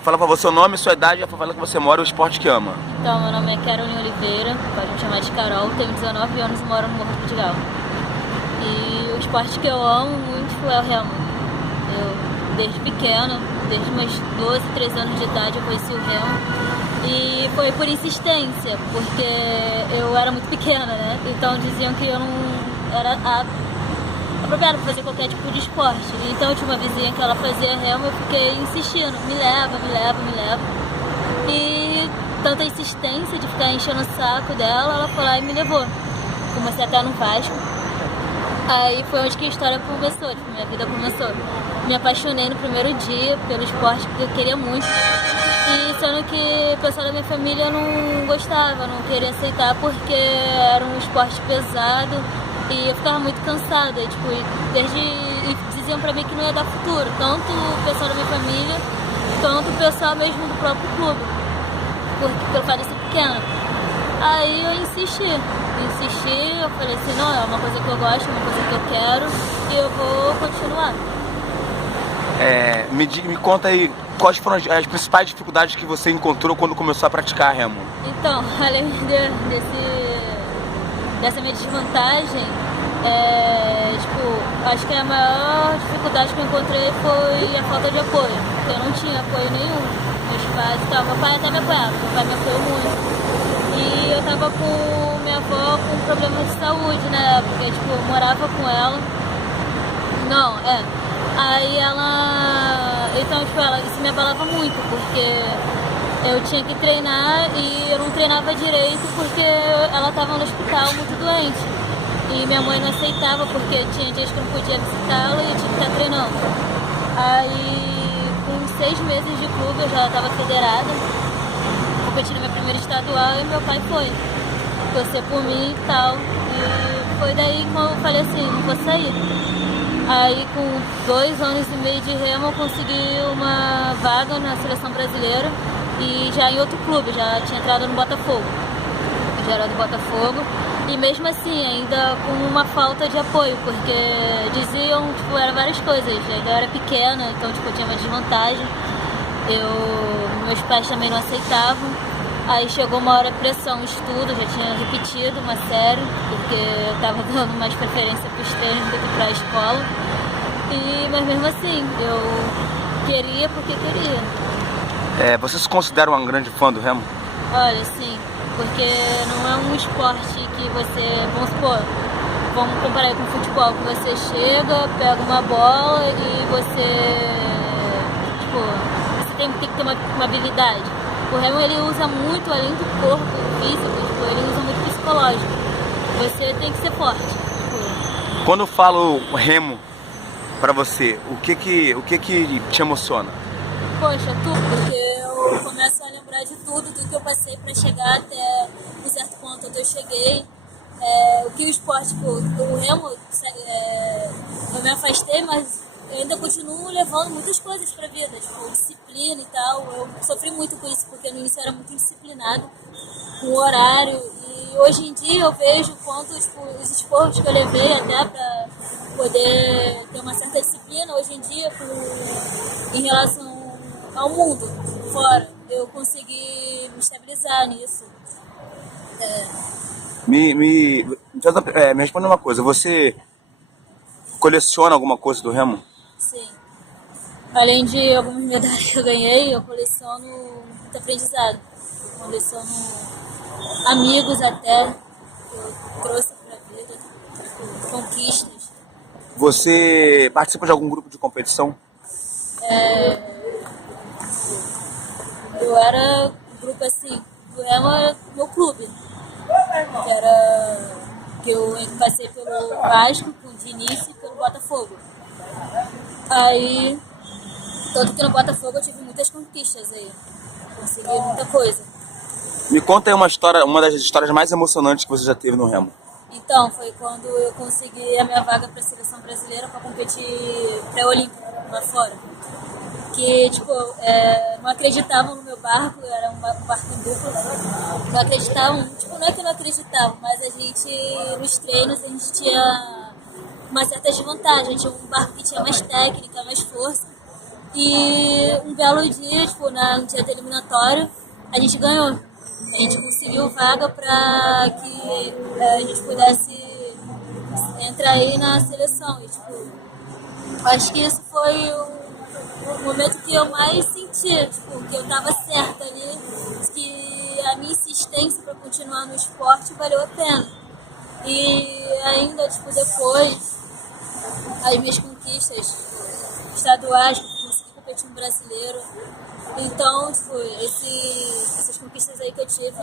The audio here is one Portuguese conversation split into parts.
Me fala, por favor, seu nome, sua idade, a favela que você mora e o esporte que ama. Então, meu nome é Caroline Oliveira, pode me chamar de Carol, tenho 19 anos e moro no Morro do Vidigal. E o esporte que eu amo muito é o remo. Eu, desde pequena, desde meus 12, 13 anos de idade, eu conheci o remo. E foi por insistência, porque eu era muito pequena, né? Então diziam que eu não era apropriada para fazer qualquer tipo de esporte. Então eu tinha uma vizinha que ela fazia remo, eu fiquei insistindo, me leva, me leva, me leva. E tanta insistência de ficar enchendo o saco dela, ela foi lá e me levou. Comecei até no Vasco. Aí foi onde que a história começou, tipo, minha vida começou. Me apaixonei no primeiro dia pelo esporte, porque eu queria muito. E sendo que o pessoal da minha família não gostava, não queria aceitar, porque era um esporte pesado e eu ficava muito cansada. E diziam pra mim que não ia dar futuro, tanto o pessoal da minha família, quanto o pessoal mesmo do próprio clube, porque pelo fato de ser pequena. Aí eu insisti, eu falei assim, não, é uma coisa que eu gosto, é uma coisa que eu quero e eu vou continuar. Me conta aí, quais foram as principais dificuldades que você encontrou quando começou a praticar remo? Então, além dessa minha desvantagem, acho que a maior dificuldade que eu encontrei foi a falta de apoio, porque eu não tinha apoio nenhum. Meus pais, então, meu pai até me apoiava, meu pai me apoiou muito. E eu tava com minha avó com problema de saúde, né? Porque, eu morava com ela. Aí ela... Então, isso me abalava muito, porque eu tinha que treinar e eu não treinava direito porque ela tava no hospital muito doente. E minha mãe não aceitava porque tinha dias que eu não podia visitá-la e eu tinha que estar treinando. Aí, com 6 meses de clube, eu já estava federada. Competi na minha primeira estadual e meu pai foi torcer por mim e tal. E foi daí que eu falei assim, não vou sair. Aí com 2 anos e meio de remo eu consegui uma vaga na seleção brasileira e já em outro clube, já tinha entrado no Botafogo. Eu já era do Botafogo e mesmo assim ainda com uma falta de apoio, porque diziam, eram várias coisas. Eu ainda era pequena, então eu tinha uma desvantagem. Meus pais também não aceitavam. Aí chegou uma hora pressão, estudo, já tinha repetido uma série, porque eu estava dando mais preferência para os treinos do que para a escola. Mas mesmo assim, eu queria porque queria. Você se considera uma grande fã do remo? Olha, sim, porque não é um esporte que você, vamos comparar aí com o futebol, que você chega, pega uma bola e você tem que ter uma habilidade. O remo ele usa muito, além do corpo físico, ele usa muito psicológico. Você tem que ser forte. Quando eu falo remo pra você, o que te emociona? Poxa, tudo, porque eu começo a lembrar de tudo que eu passei pra chegar até um certo ponto onde eu cheguei. O que o esporte, o remo, eu me afastei, mas eu ainda continuo levando muitas coisas pra vida, disciplina e tal. Eu sofri muito com isso, porque no início eu era muito indisciplinado com o horário. E hoje em dia eu vejo quanto os esforços que eu levei até pra poder ter uma certa disciplina, hoje em dia, em relação ao mundo fora, eu consegui me estabilizar nisso. Me responda uma coisa, você coleciona alguma coisa do remo? Sim. Além de algumas medalhas que eu ganhei, eu coleciono muito aprendizado. Eu coleciono amigos até, que eu trouxe pra vida, conquistas. Você participa de algum grupo de competição? Eu era grupo assim, do remo era meu clube. Que eu passei pelo Vasco, de início, e pelo Botafogo. Aí, tanto que no Botafogo eu tive muitas conquistas aí. Consegui muita coisa. Me conta aí uma das histórias mais emocionantes que você já teve no remo. Então, foi quando eu consegui a minha vaga para a seleção brasileira para competir pré-olímpico lá fora. Que, não acreditavam no meu barco, era um barco em dupla. Não acreditavam, não é que não acreditavam, mas a gente, nos treinos, a gente tinha uma certa desvantagem. A gente tinha um barco que tinha mais técnica, mais força. E um belo dia, tipo, no dia da eliminatória, a gente ganhou. A gente conseguiu vaga para que a gente pudesse entrar aí na seleção. E, tipo, acho que isso foi o momento que eu mais senti, tipo, que eu tava certa ali, que a minha insistência para continuar no esporte valeu a pena. E ainda, tipo, depois, as minhas conquistas, tipo, estaduais, que eu consegui competir no brasileiro. Então, tipo, essas conquistas aí que eu tive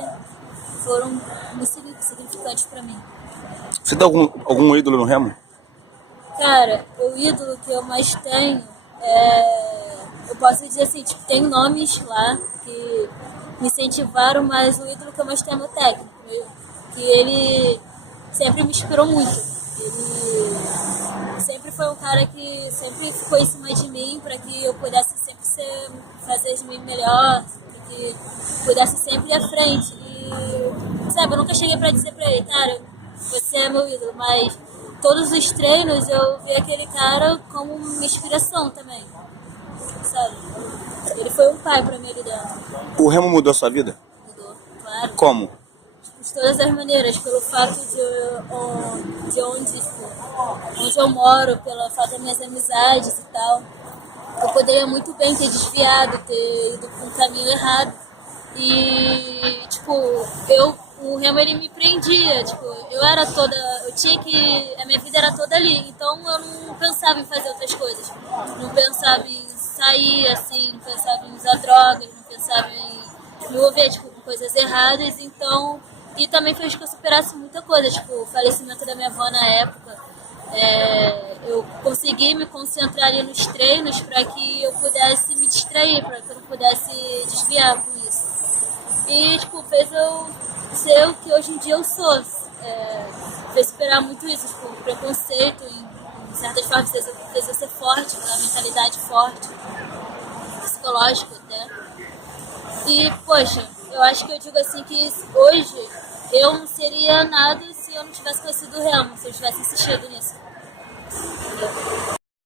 foram muito significantes para mim. Você tem algum ídolo no remo? Cara, o ídolo que eu mais tenho eu posso dizer assim, tipo, tem nomes lá que me incentivaram, mas o ídolo que eu mais tenho é meu técnico, que ele sempre me inspirou muito. Ele sempre foi um cara que sempre ficou em cima de mim para que eu pudesse sempre fazer de mim melhor, para que pudesse sempre ir à frente. E, sabe, eu nunca cheguei para dizer para ele, cara, você é meu ídolo, mas todos os treinos eu vi aquele cara como uma inspiração também, sabe? Ele foi um pai pra mim ali dentro. O remo mudou a sua vida? Mudou, claro. Como? De todas as maneiras, pelo fato de onde eu moro, pelo fato das minhas amizades e tal. Eu poderia muito bem ter desviado, ter ido para um caminho errado. E, tipo, o remo ele me prendia, tipo, a minha vida era toda ali, então eu não pensava em fazer outras coisas, não pensava em sair, assim, não pensava em usar drogas, não pensava em me envolver, tipo, com coisas erradas, então, e também fez que eu superasse muita coisa, tipo, o falecimento da minha avó na época, eu consegui me concentrar ali nos treinos para que eu pudesse me distrair, para que eu não pudesse desviar com isso. E, tipo, fez eu ser o que hoje em dia eu sou. Fez superar muito isso, tipo, o preconceito, em certas formas, fez eu ser forte, uma mentalidade forte, psicológica até. E, poxa, eu acho que eu digo assim que hoje eu não seria nada se eu não tivesse conhecido o remo, se eu tivesse insistido nisso. Entendeu?